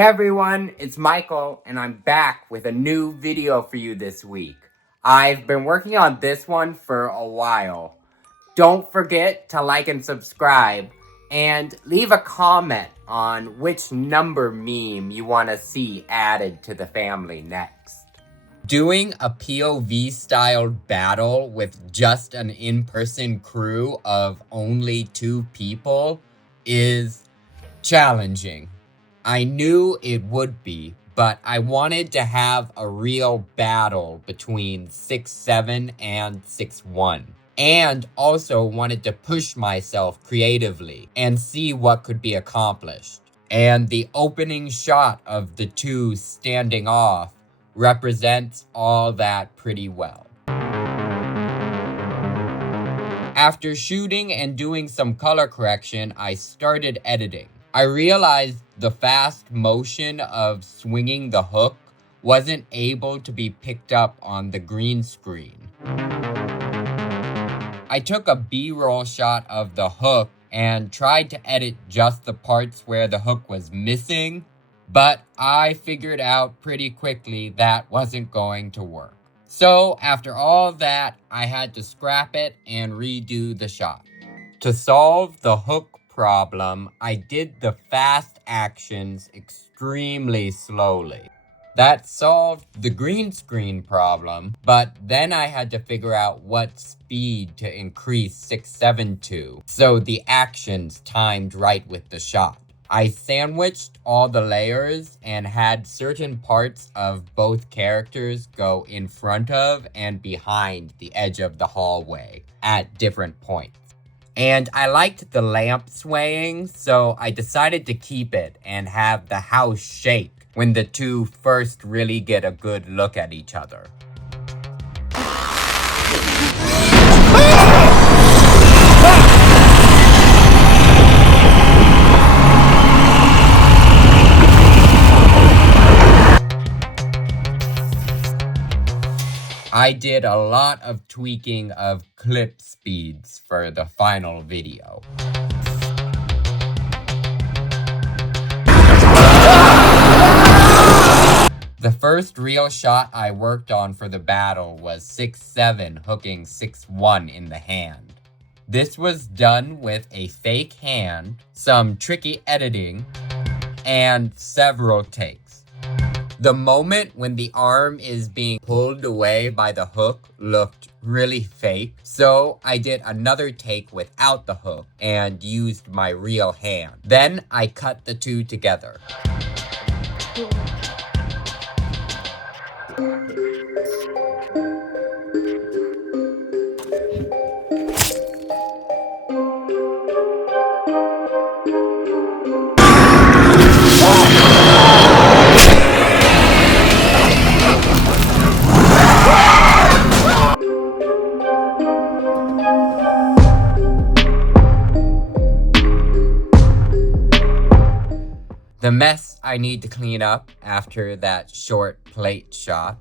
everyone, it's Michael, and I'm back with a new video for you this week. I've been working on this one for a while. Don't forget to like and subscribe, and leave a comment on which number meme you want to see added to the family next. Doing a POV styled battle with just an in-person crew of only 2 people is challenging. I knew it would be, but I wanted to have a real battle between 6'7" and 6'1", and also wanted to push myself creatively and see what could be accomplished. And the opening shot of the 2 standing off represents all that pretty well. After shooting and doing some color correction, I started editing. I realized the fast motion of swinging the hook wasn't able to be picked up on the green screen. I took a B-roll shot of the hook and tried to edit just the parts where the hook was missing, but I figured out pretty quickly that wasn't going to work. So after all that, I had to scrap it and redo the shot. To solve the hook problem, I did the fast actions extremely slowly. That solved the green screen problem, but then I had to figure out what speed to increase 6'7" to, so the actions timed right with the shot. I sandwiched all the layers and had certain parts of both characters go in front of and behind the edge of the hallway at different points. And I liked the lamp swaying, so I decided to keep it and have the house shake when the 2 first really get a good look at each other. I did a lot of tweaking of clip speeds for the final video. The first real shot I worked on for the battle was 6'7" hooking 6'1" in the hand. This was done with a fake hand, some tricky editing, and several takes. The moment when the arm is being pulled away by the hook looked really fake, so I did another take without the hook and used my real hand. Then I cut the 2 together. The mess I need to clean up after that short plate shot.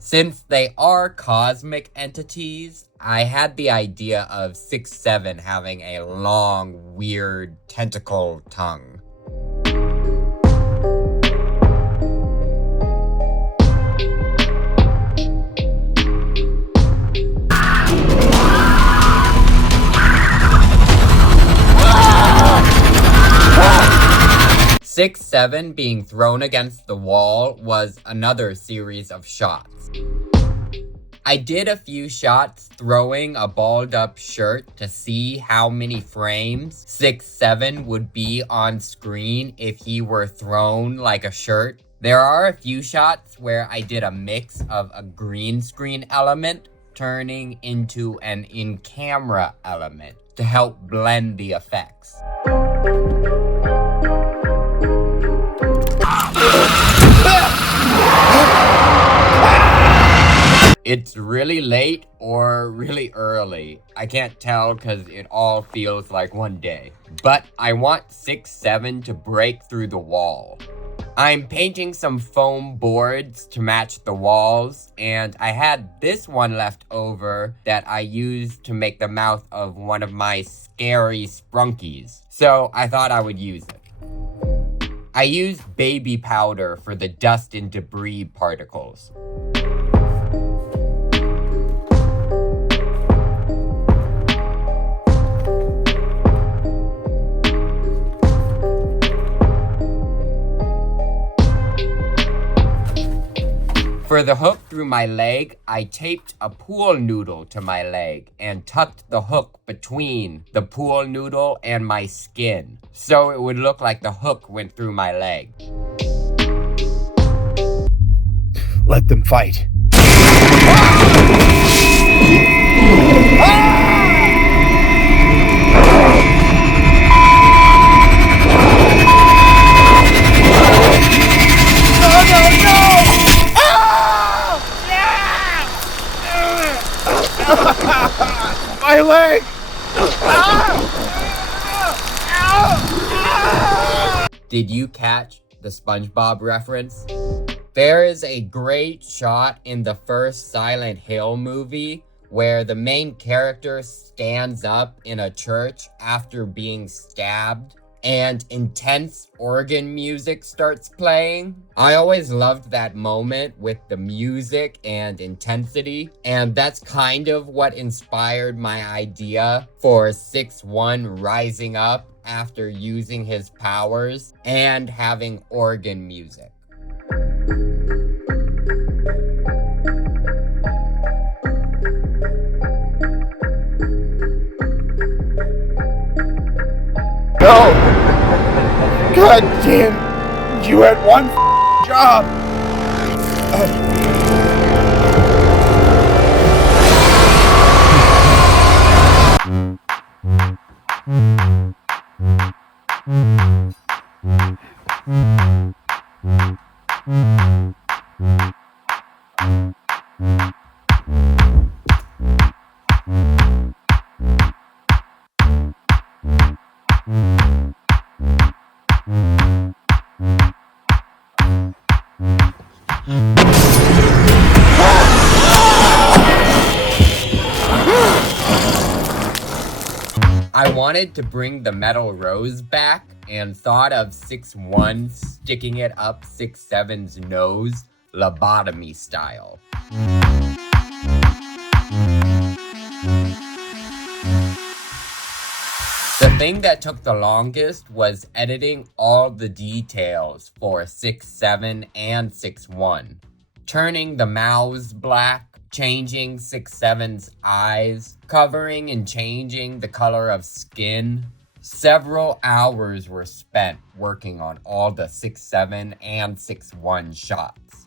Since they are cosmic entities, I had the idea of 6'7" having a long, weird tentacle tongue. Six, 7 being thrown against the wall was another series of shots. I did a few shots throwing a balled up shirt to see how many frames 6'7" would be on screen if he were thrown like a shirt. There are a few shots where I did a mix of a green screen element turning into an in-camera element to help blend the effects. It's really late or really early. I can't tell because it all feels like one day. But I want 6'7" to break through the wall. I'm painting some foam boards to match the walls, and I had this one left over that I used to make the mouth of one of my scary sprunkies. So I thought I would use it. I used baby powder for the dust and debris particles. For the hook through my leg, I taped a pool noodle to my leg and tucked the hook between the pool noodle and my skin, so it would look like the hook went through my leg. Let them fight. My leg! Did you catch the SpongeBob reference? There is a great shot in the first Silent Hill movie where the main character stands up in a church after being stabbed and intense organ music starts playing. I always loved that moment with the music and intensity, and that's kind of what inspired my idea for 6-1 rising up after using his powers and having organ music. No! God damn! You had one job! I wanted to bring the metal rose back and thought of 6-1 sticking it up 6-7's nose, lobotomy style. The thing that took the longest was editing all the details for 6-7 and 6-1. Turning the mouths black, changing 6-7's eyes, covering and changing the color of skin. Several hours were spent working on all the 6-7 and 6-1 shots.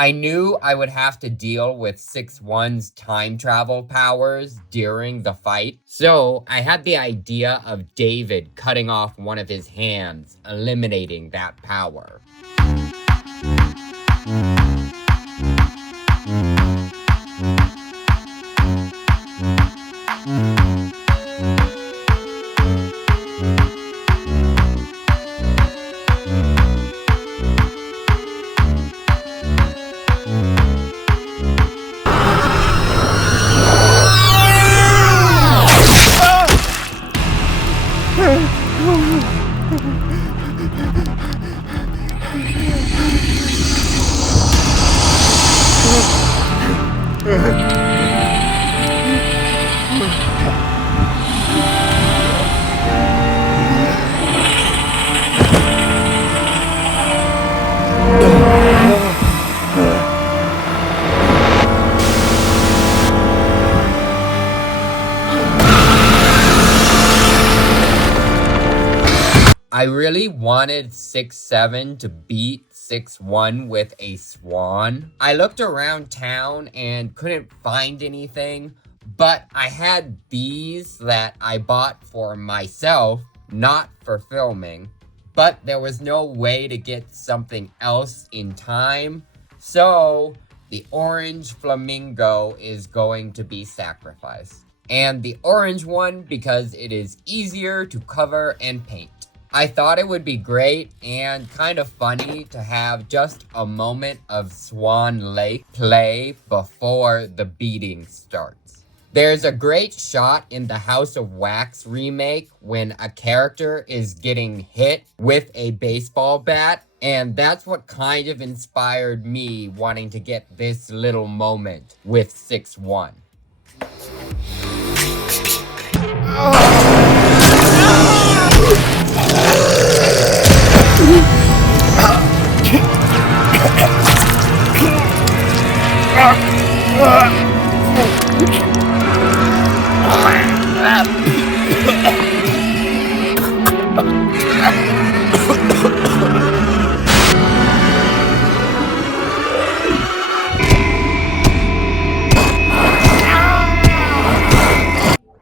I knew I would have to deal with 6-1's time travel powers during the fight, so I had the idea of David cutting off one of his hands, eliminating that power. I really wanted 6-7 to beat 6-1 with a swan. I looked around town and couldn't find anything, but I had these that I bought for myself, not for filming. But there was no way to get something else in time, so the orange flamingo is going to be sacrificed. And the orange one because it is easier to cover and paint. I thought it would be great and kind of funny to have just a moment of Swan Lake play before the beating starts. There's a great shot in the House of Wax remake when a character is getting hit with a baseball bat, and that's what kind of inspired me wanting to get this little moment with 6-1.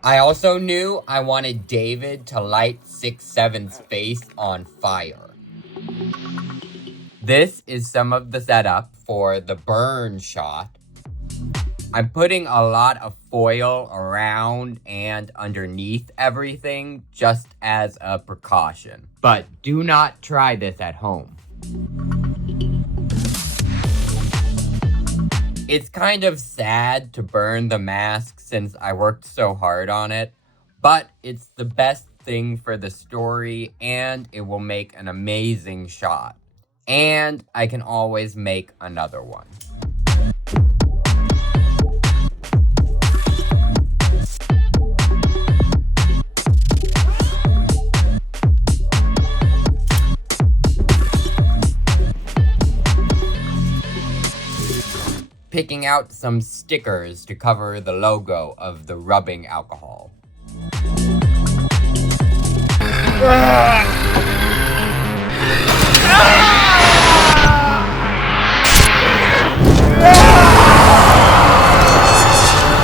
I also knew I wanted David to light 6-7's face on fire. This is some of the setup for the burn shot. I'm putting a lot of foil around and underneath everything just as a precaution. But do not try this at home. It's kind of sad to burn the mask since I worked so hard on it, but it's the best thing for the story and it will make an amazing shot. And I can always make another one. Picking out some stickers to cover the logo of the rubbing alcohol.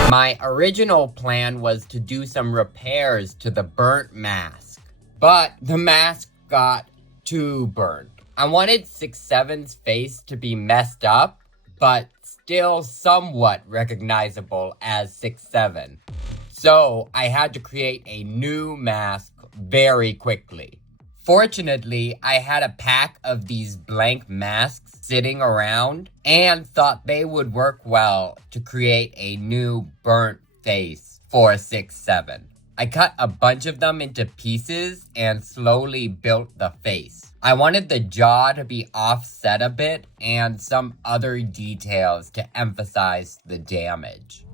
My original plan was to do some repairs to the burnt mask, but the mask got too burnt. I wanted 6-7's face to be messed up, but still somewhat recognizable as 6-7. So I had to create a new mask very quickly. Fortunately, I had a pack of these blank masks sitting around and thought they would work well to create a new burnt face for 6-7. I cut a bunch of them into pieces and slowly built the face. I wanted the jaw to be offset a bit and some other details to emphasize the damage.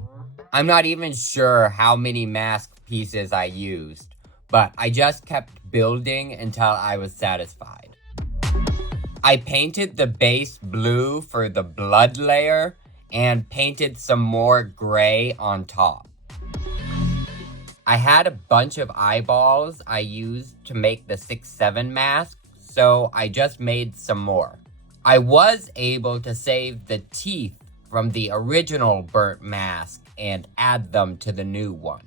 I'm not even sure how many mask pieces I used, but I just kept building until I was satisfied. I painted the base blue for the blood layer and painted some more gray on top. I had a bunch of eyeballs I used to make the 6-7 mask, so I just made some more. I was able to save the teeth from the original burnt mask and add them to the new one.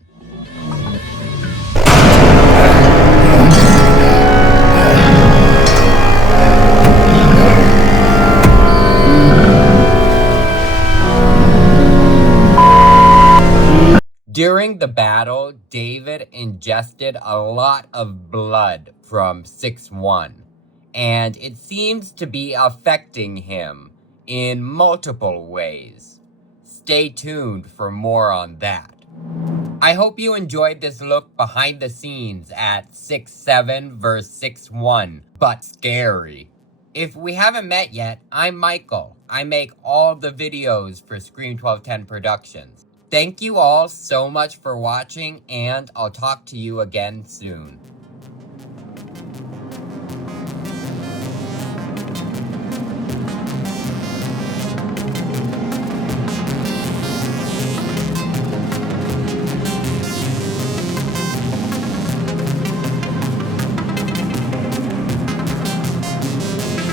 During the battle, David ingested a lot of blood from 6-1, and it seems to be affecting him in multiple ways. Stay tuned for more on that. I hope you enjoyed this look behind the scenes at 6-7 vs 6-1, but scary. If we haven't met yet, I'm Michael. I make all the videos for Scream 1210 Productions. Thank you all so much for watching, and I'll talk to you again soon.